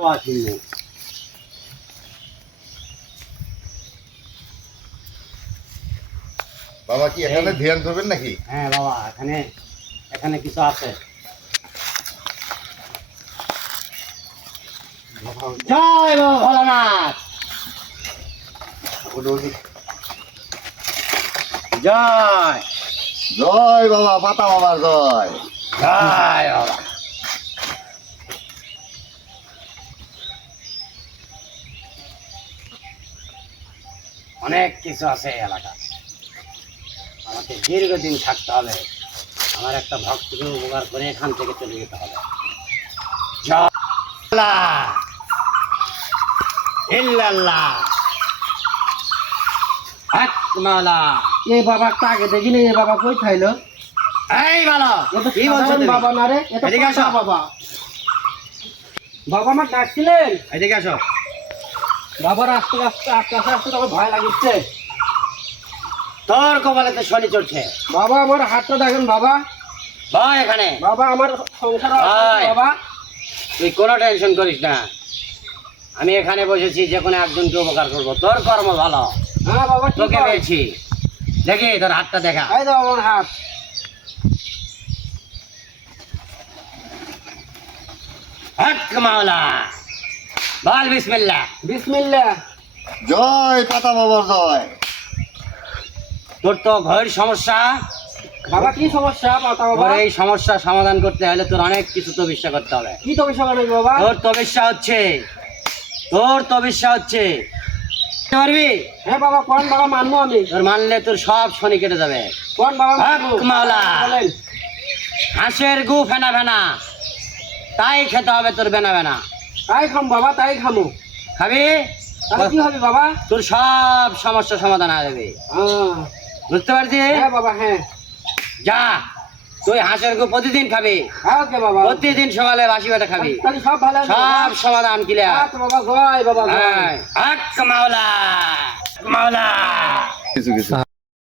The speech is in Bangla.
বাবা কি এখানে ধ্যান করবেন নাকি? হ্যাঁ বাবা, এখানে এখানে কিছু আছে। জয় বাবা ভোলানাথ, জয় জয় বাবা, পাতা বাবার জয়। জয় বাবা। অনেক কিছু আছে এই এলাকা, আমাকে দীর্ঘদিন থাকতে হবে। আমার একটা ভক্তকে উপকার করে এখান থেকে চলে যেতে হবে। জয় আল্লাহ, ইল্লাল্লাহ, হক মাওলা। এই বাবাটা আগে দেখিনি, এই বাবা কই খাইলো? এই ভালো কি বলছো তুমি? বাবা না রে, এটা এদিকে আসো। বাবা। বাবা আমার ডাকছিলেন? এদিকে আসো। বাবার আস্তে আস্তে আস্তে আস্তে আস্তে আমার ভয় লাগছে। তোর কপালেতে শনি চড়ছে। বাবা আমার হাতটা দেখেন বাবা। ভাই এখানে বাবা আমার সংসার ভাই। বাবা। তুই কোনো টেনশন করিস না, আমি এখানে বসেছি যে কোনো একজনকে উপকার করবো। তোর কর্ম ভালো, হ্যাঁ বাবা ঠিক তোকে আছে। পেয়েছি। দেখি তোর হাতটা দেখা। এই দাও আমার হাত। হক মাওলা, বল বিসমিল্লাহ। বিসমিল্লাহ। জয় পাতা বাবার জয়। তোর তো ঘরের সমস্যা, বাবা কি সমস্যা বাবা? বাবা তোর এই সমস্যা সমাধান করতে হলে তোর অনেক কিছু তবিস্যা করতে হবে। কি তো বিষয় বানাবি বাবা? তোর তবিস্যা হচ্ছে, তোর তবিস্যা হচ্ছে বুঝতে পারবি? হ্যাঁ বাবা কোন বাবা মানবো আমি। তোর মানলে তোর সব শনি কেটে যাবে। কোন বাবা হক মানবো? মাওলা। বলেন। হাঁসের গু ফেনা ফেনা, তাই খেতে হবে তোর বেনা বেনা। তাই খাম বাবা, তাই খামু। খাবি, তাহলে কি হবে বাবা? তোর সব সমস্যা সমাধান হয়ে যাবে। হ্যাঁ বুঝতে পারছিস? হ্যাঁ বাবা হ্যাঁ। যা, তুই হাঁসের গু প্রতিদিন খাবি, হ্যাঁ ওকে বাবা। প্রতিদিন সকালে বাসি বেটা খাবি, তাহলে সব ভালো আছে বাবা? সব সমাধান ক্লিয়ার। আচ্ছা বাবা জয় বাবা জয়। হক মাওলা, মাওলা। কিছু কিছু